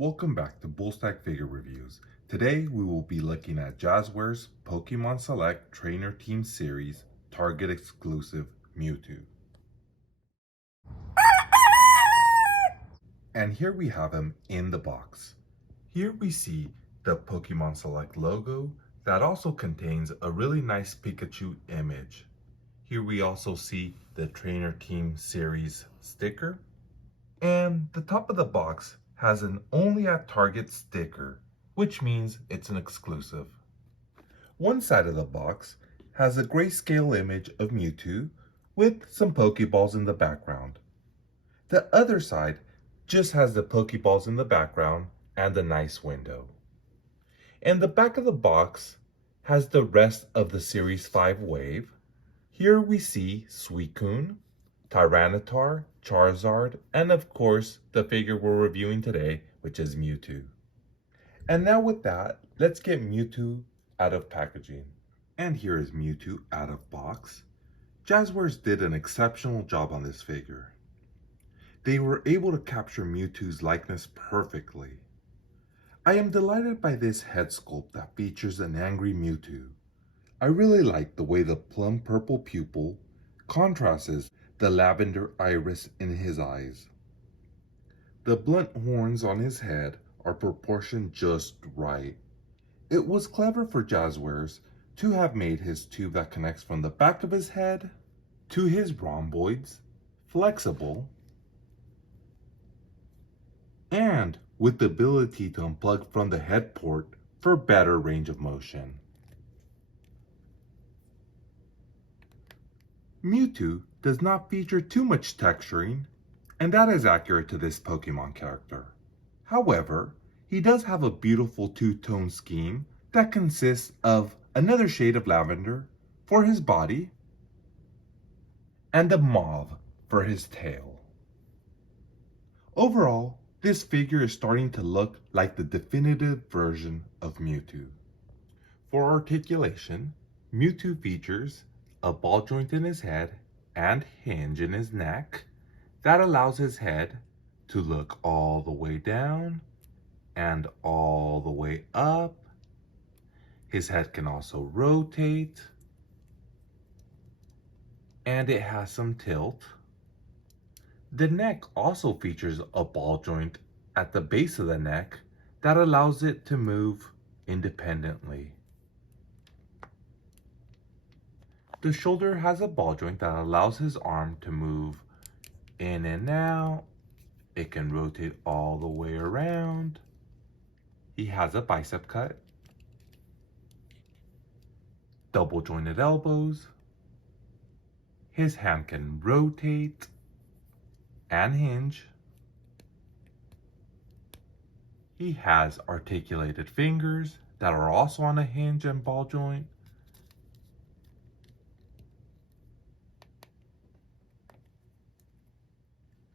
Welcome back to Stag Figure Reviews. Today we will be looking at Jazwares Pokemon Select Trainer Team Series Target Exclusive Mewtwo. And here we have him in the box. Here we see the Pokemon Select logo that also contains a really nice Pikachu image. Here we also see the Trainer Team Series sticker. And the top of the box has an only at Target sticker, which means it's an exclusive. One side of the box has a grayscale image of Mewtwo with some Pokeballs in the background. The other side just has the Pokeballs in the background and a nice window. And the back of the box has the rest of the Series 5 wave. Here we see Suicune, Tyranitar, Charizard, and of course, the figure we're reviewing today, which is Mewtwo. And now with that, let's get Mewtwo out of packaging. And here is Mewtwo out of box. Jazwares did an exceptional job on this figure. They were able to capture Mewtwo's likeness perfectly. I am delighted by this head sculpt that features an angry Mewtwo. I really like the way the plum purple pupil contrasts the lavender iris in his eyes. The blunt horns on his head are proportioned just right. It was clever for Jazwares to have made his tube that connects from the back of his head to his rhomboids flexible and with the ability to unplug from the head port for better range of motion. Mewtwo does not feature too much texturing, and that is accurate to this Pokemon character. However, he does have a beautiful two-tone scheme that consists of another shade of lavender for his body and a mauve for his tail. Overall, this figure is starting to look like the definitive version of Mewtwo. For articulation, Mewtwo features a ball joint in his head and hinge in his neck that allows his head to look all the way down and all the way up. His head can also rotate, and it has some tilt. The neck also features a ball joint at the base of the neck that allows it to move independently. The shoulder has a ball joint that allows his arm to move in and out. It can rotate all the way around. He has a bicep cut, double jointed elbows. His hand can rotate and hinge. He has articulated fingers that are also on a hinge and ball joint.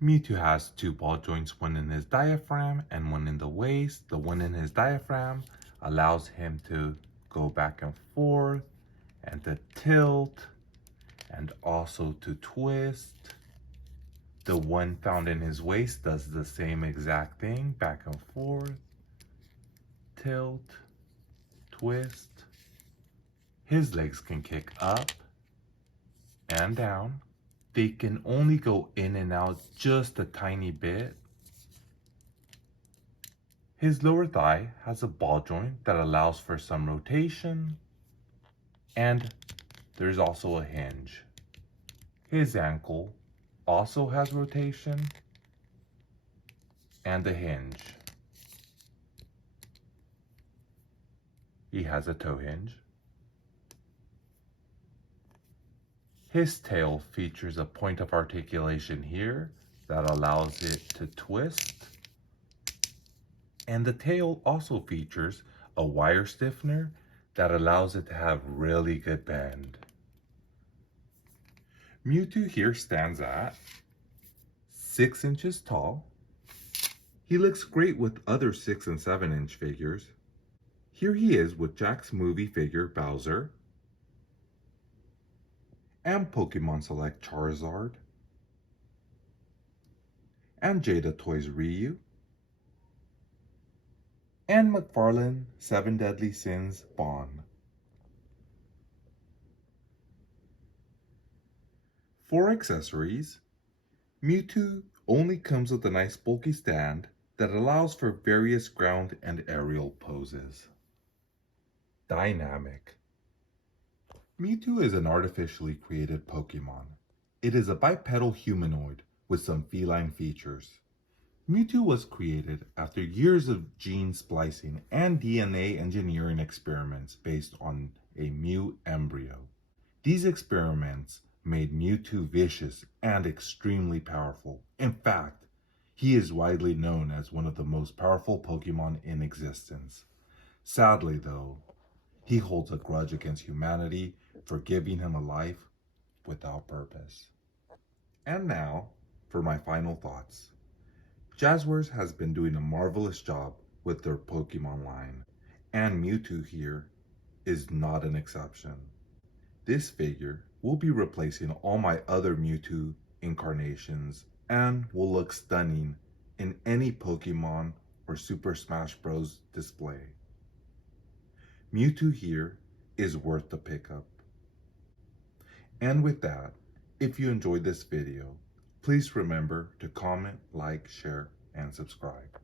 Mewtwo has two ball joints, one in his diaphragm and one in the waist. The one in his diaphragm allows him to go back and forth and to tilt and also to twist. The one found in his waist does the same exact thing, back and forth, tilt, twist. His legs can kick up and down. They can only go in and out just a tiny bit. His lower thigh has a ball joint that allows for some rotation, and there's also a hinge. His ankle also has rotation and a hinge. He has a toe hinge. His tail features a point of articulation here that allows it to twist. And the tail also features a wire stiffener that allows it to have really good bend. Mewtwo here stands at 6 inches tall. He looks great with other 6 and 7 inch figures. Here he is with Jack's movie figure Bowser and Pokemon Select Charizard and Jada Toys Ryu and McFarlane 7 Deadly Sins Bond. For accessories, MewTwo only comes with a nice bulky stand that allows for various ground and aerial poses. Dynamic. MewTwo is an artificially created Pokemon. It is a bipedal humanoid with some feline features. MewTwo was created after years of gene splicing and DNA engineering experiments based on a Mew embryo. These experiments made Mewtwo vicious and extremely powerful. In fact, he is widely known as one of the most powerful Pokemon in existence. Sadly, though, he holds a grudge against humanity for giving him a life without purpose. And now, for my final thoughts. Jazwares has been doing a marvelous job with their Pokemon line, and Mewtwo here is not an exception. This figure will be replacing all my other Mewtwo incarnations and will look stunning in any Pokemon or Super Smash Bros. Display. Mewtwo here is worth the pickup. And with that, if you enjoyed this video, please remember to comment, like, share, and subscribe.